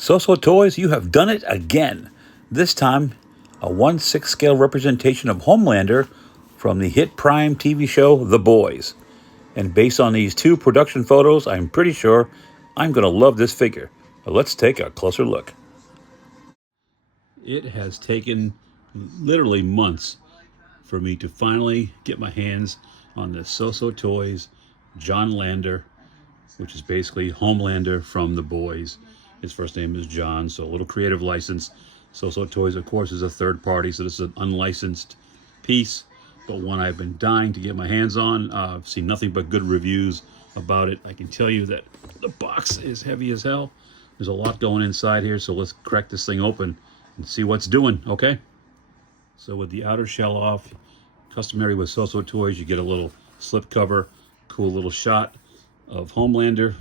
SooSoo Toys, you have done it again. This time, a 1/6 scale representation of Homelander from the hit Prime TV show The Boys. And based on these two production photos, I'm pretty sure I'm going to love this figure. But let's take a closer look. It has taken literally months for me to finally get my hands on the SooSoo Toys John Lander, which is basically Homelander from The Boys. His first name is John, so a little creative license. SooSoo Toys, of course, is a third party, so this is an unlicensed piece, but one I've been dying to get my hands on. I've seen nothing but good reviews about it. I can tell you that the box is heavy as hell. There's a lot going inside here, so let's crack this thing open and see what's doing, okay? So with the outer shell off, customary with SooSoo Toys, you get a little slip cover, cool little shot of Homelander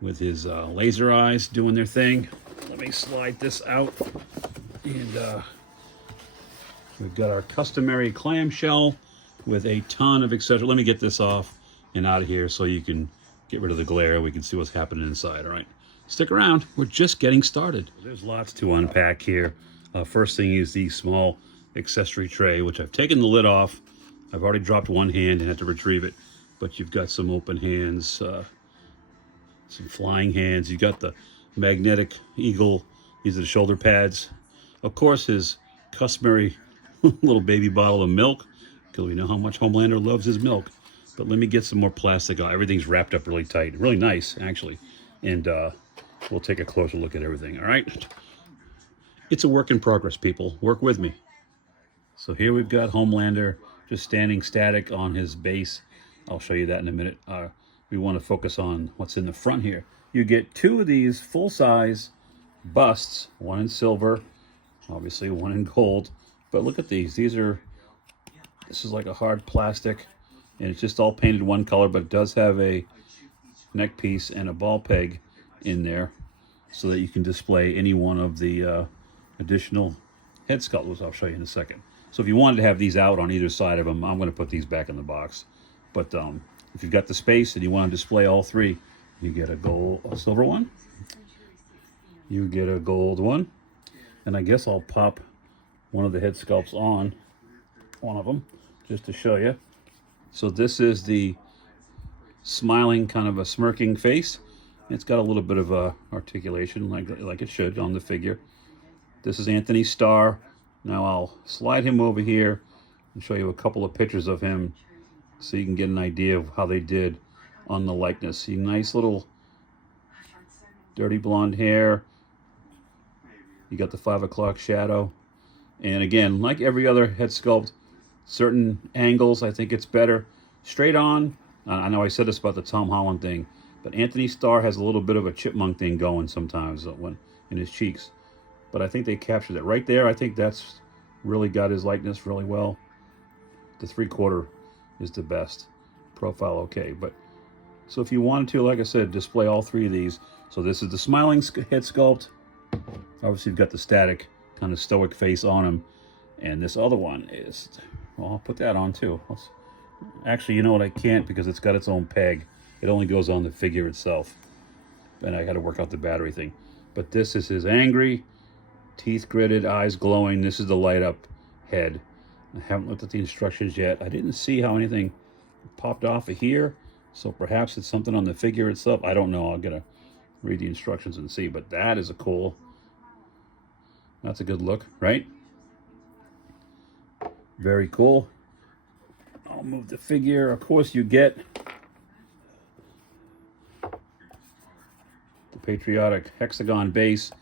with his laser eyes doing their thing. Let me slide this out. And we've got our customary clamshell with a ton of accessories. Let me get this off and out of here so you can get rid of the glare. We can see what's happening inside, all right? Stick around. We're just getting started. There's lots to unpack here. First thing is the small accessory tray, which I've taken the lid off. I've already dropped one hand and had to retrieve it. But you've got some open hands, some flying hands. You've got the magnetic eagle. These are the shoulder pads. Of course, his customary little baby bottle of milk, because we know how much Homelander loves his milk. But let me get some more plastic. Everything's wrapped up really tight. Really nice, actually. And we'll take a closer look at everything, all right? It's a work in progress, people. Work with me. So here we've got Homelander just standing static on his base. I'll show you that in a minute. We want to focus on what's in the front here. You get two of these full-size busts, one in silver, obviously one in gold. But look at these. This is like a hard plastic, and it's just all painted one color, but it does have a neck piece and a ball peg in there so that you can display any one of the additional head sculptures I'll show you in a second. So if you wanted to have these out on either side of them, I'm going to put these back in the box. But if you've got the space and you want to display all three, you get a silver one, you get a gold one, and I guess I'll pop one of the head sculpts on one of them just to show you. So this is the smiling, kind of a smirking face. It's got a little bit of articulation like it should on the figure. This is Anthony Starr. Now I'll slide him over here and show you a couple of pictures of him so you can get an idea of how they did on the likeness. See, nice little dirty blonde hair. You got the 5 o'clock shadow. And again, like every other head sculpt, certain angles, I think it's better. Straight on, I know I said this about the Tom Holland thing, but Anthony Starr has a little bit of a chipmunk thing going sometimes when in his cheeks. But I think they captured it right there. I think that's really got his likeness really well. The 3/4 is the best. Profile okay. But so if you wanted to, like I said, display all three of these. So this is the smiling head sculpt. Obviously you've got the static kind of stoic face on him. And this other one is, well, I'll put that on too. Actually, you know what, I can't because it's got its own peg. It only goes on the figure itself. And I got to work out the battery thing. But this is his angry, teeth gritted, eyes glowing. This is the light up head. I haven't looked at the instructions yet. I didn't see how anything popped off of here, so perhaps it's something on the figure itself. I don't know. I'm gonna read the instructions and see, but that is that's a good look, right? Very cool. I'll move the figure. Of course, you get the patriotic hexagon base.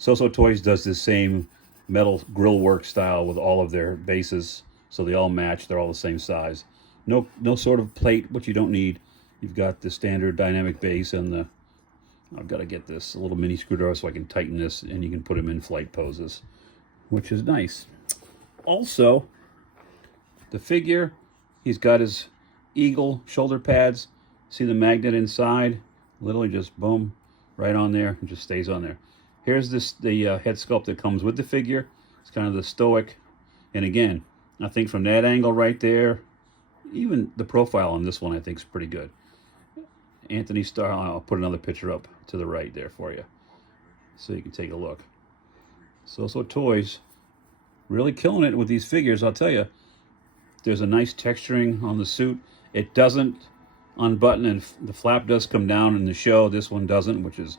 SooSoo Toys does the same metal grill work style with all of their bases, so they all match. They're all the same size. No sort of plate, which you don't need. You've got the standard dynamic base and I've got to get this a little mini screwdriver so I can tighten this, and you can put them in flight poses, which is nice. Also, the figure, he's got his eagle shoulder pads. See the magnet inside? Literally just boom, right on there. It just stays on there. Here's the head sculpt that comes with the figure. It's kind of the stoic. And again, I think from that angle right there, even the profile on this one I think is pretty good. Anthony Starr, I'll put another picture up to the right there for you. so you can take a look. SooSoo Toys, really killing it with these figures. I'll tell you, there's a nice texturing on the suit. It doesn't unbutton, and the flap does come down in the show. This one doesn't, which is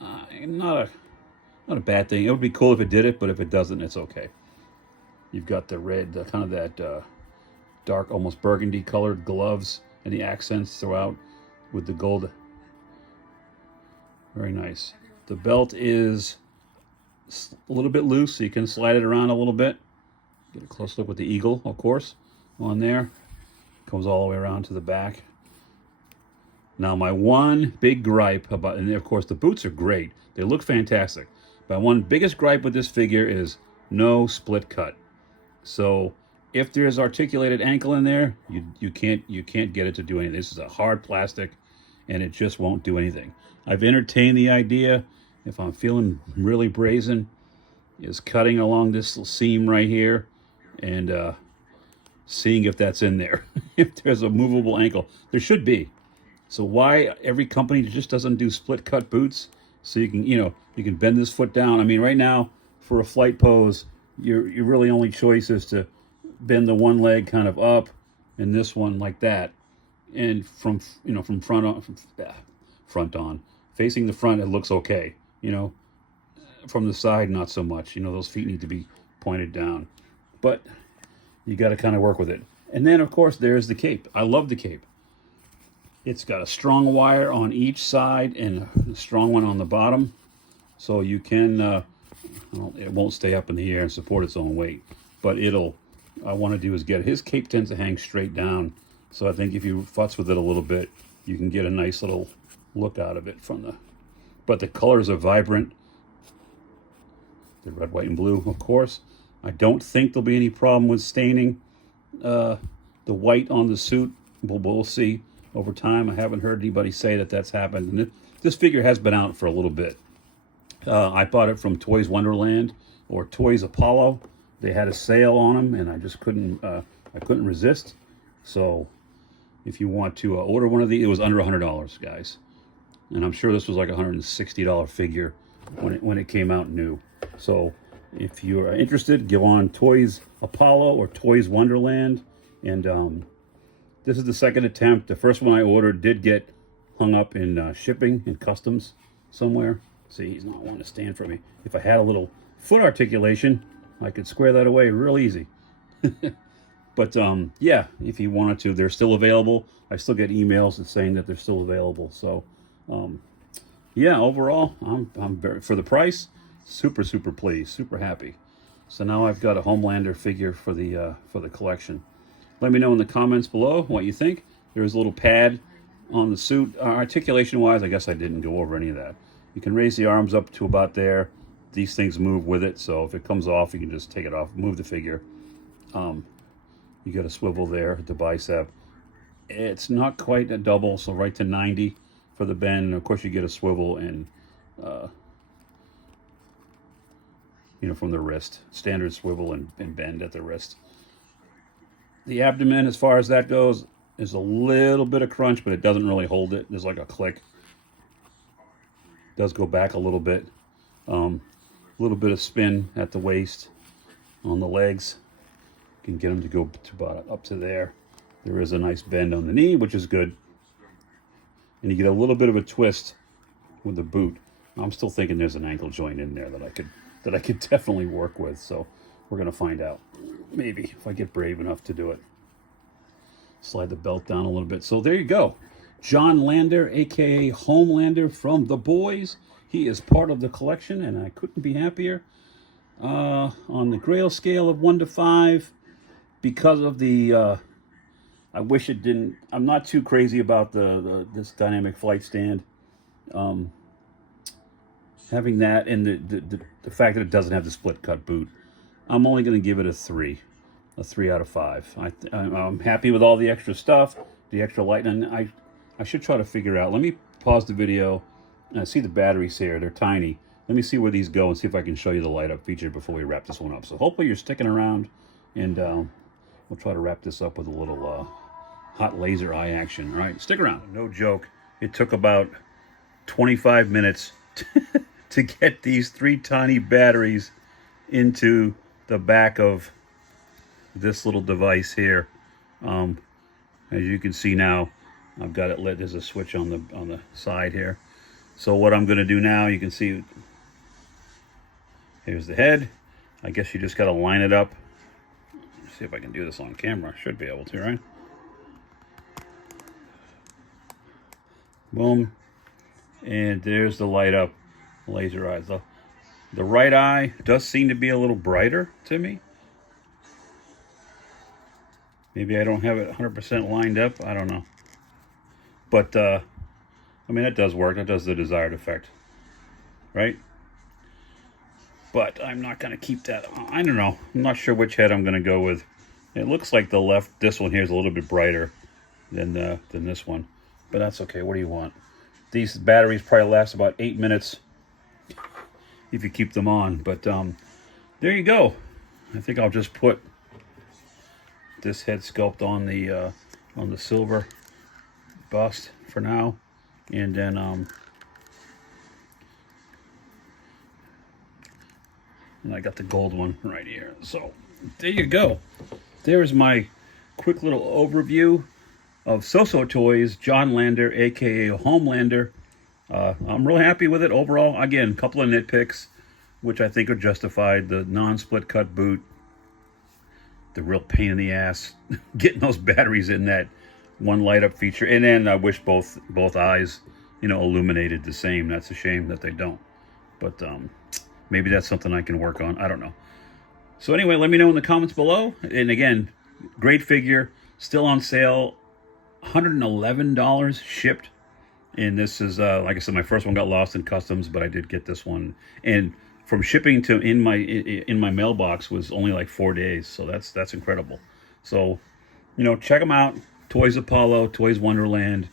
not a bad thing. It would be cool if it did it, but if it doesn't, it's okay. You've got the red, kind of that dark, almost burgundy colored gloves and the accents throughout with the gold. Very nice. The belt is a little bit loose, so you can slide it around a little bit. Get a close look with the eagle, of course, on there. Comes all the way around to the back. Now, my one big gripe about, and of course the boots are great. They look fantastic. My one biggest gripe with this figure is no split cut. So if there's articulated ankle in there, you can't get it to do anything. This is a hard plastic, and it just won't do anything. I've entertained the idea, if I'm feeling really brazen, is cutting along this little seam right here and seeing if that's in there. If there's a movable ankle. There should be. So why every company just doesn't do split cut boots so you can, you can bend this foot down. I mean, right now for a flight pose, your really only choice is to bend the one leg kind of up and this one like that. And from front on, facing the front, it looks okay. From the side, not so much. Those feet need to be pointed down, but you got to kind of work with it. And then of course there's the cape. I love the cape. It's got a strong wire on each side and a strong one on the bottom, so you can it won't stay up in the air and support its own weight, but I want to do is get his cape tends to hang straight down, so I think if you futz with it a little bit, you can get a nice little look out of it but the colors are vibrant. The red, white, and blue, of course. I don't think there'll be any problem with staining the white on the suit. We'll see over time. I haven't heard anybody say that that's happened. And this figure has been out for a little bit. I bought it from Toys Wonderland or Toys Apollo. They had a sale on them, and I just couldn't resist. So if you want to order one of these, it was under $100, guys. And I'm sure this was like a $160 figure when it came out new. So if you're interested, go on Toys Apollo or Toys Wonderland. And this is the second attempt. The first one I ordered did get hung up in shipping and customs somewhere. See, he's not wanting to stand for me. If I had a little foot articulation, I could square that away real easy. But yeah, if you wanted to, they're still available. I still get emails saying that they're still available. So yeah, overall, I'm very, for the price, super pleased, super happy. So now I've got a Homelander figure for the collection. Let me know in the comments below what you think. There's a little pad on the suit. Articulation wise, I guess I didn't go over any of that. You can raise the arms up to about there. These things move with it, so if it comes off, you can just take it off, move the figure. You got a swivel there at the bicep. It's not quite a double, so right to 90 for the bend. And of course, you get a swivel and from the wrist, standard swivel and bend at the wrist. The abdomen, as far as that goes, is a little bit of crunch, but it doesn't really hold it. There's like a click. It does go back a little bit. A little bit of spin at the waist, on the legs. You can get them to go to about up to there. There is a nice bend on the knee, which is good. And you get a little bit of a twist with the boot. I'm still thinking there's an ankle joint in there that I could definitely work with. So we're gonna find out. Maybe if I get brave enough to do it. Slide the belt down a little bit. So there you go. John Lander, aka Homelander from The Boys. He is part of the collection, and I couldn't be happier. On the Grail scale of 1 to 5, because of the, I wish it didn't. I'm not too crazy about this dynamic flight stand. Having that and the fact that it doesn't have the split cut boot, I'm only going to give it a 3 out of 5. I'm happy with all the extra stuff, the extra light, and I should try to figure out. Let me pause the video. I see the batteries here. They're tiny. Let me see where these go and see if I can show you the light up feature before we wrap this one up. So hopefully you're sticking around, and we'll try to wrap this up with a little hot laser eye action. All right, stick around. No joke. It took about 25 minutes to get these 3 tiny batteries into the back of this little device here. As you can see now, I've got it lit. There's a switch on the side here. So what I'm going to do now, you can see, here's the head. I guess you just got to line it up. Let's see if I can do this on camera. I should be able to, right? Boom. And there's the light up laser eyes. The right eye does seem to be a little brighter to me. Maybe I don't have it 100% lined up. I don't know. But, I mean, that does work. That does the desired effect. Right? But I'm not going to keep that. I don't know. I'm not sure which head I'm going to go with. It looks like the left, this one here is a little bit brighter than this one. But that's okay. What do you want? These batteries probably last about 8 minutes if you keep them on. But there you go. I think I'll just put this head sculpt on the silver bust for now, and then and I got the gold one right here. So there you go. There is my quick little overview of SooSoo Toys, John Lander, aka Homelander. I'm real happy with it overall. Again, a couple of nitpicks, which I think are justified. The non-split cut boot, the real pain in the ass getting those batteries in that one light up feature, and then I wish both eyes, you know, illuminated the same. That's a shame that they don't, but maybe that's something I can work on. I don't know. So anyway, let me know in the comments below. And again, great figure, still on sale, $111 shipped. And this is like I said, my first one got lost in customs, but I did get this one, and from shipping to in my mailbox was only like 4 days. So that's incredible. So, you know, check them out. Toys Apollo, Toys Wonderland,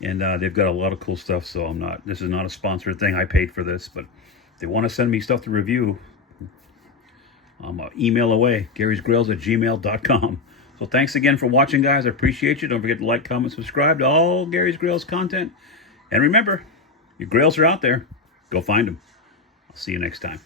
and they've got a lot of cool stuff. So this is not a sponsored thing. I paid for this, but if they want to send me stuff to review, I'm an email away, garysgrills@gmail.com. So thanks again for watching, guys. I appreciate you. Don't forget to like, comment, subscribe to all Gary's Grills content. And remember, your grails are out there. Go find them. I'll see you next time.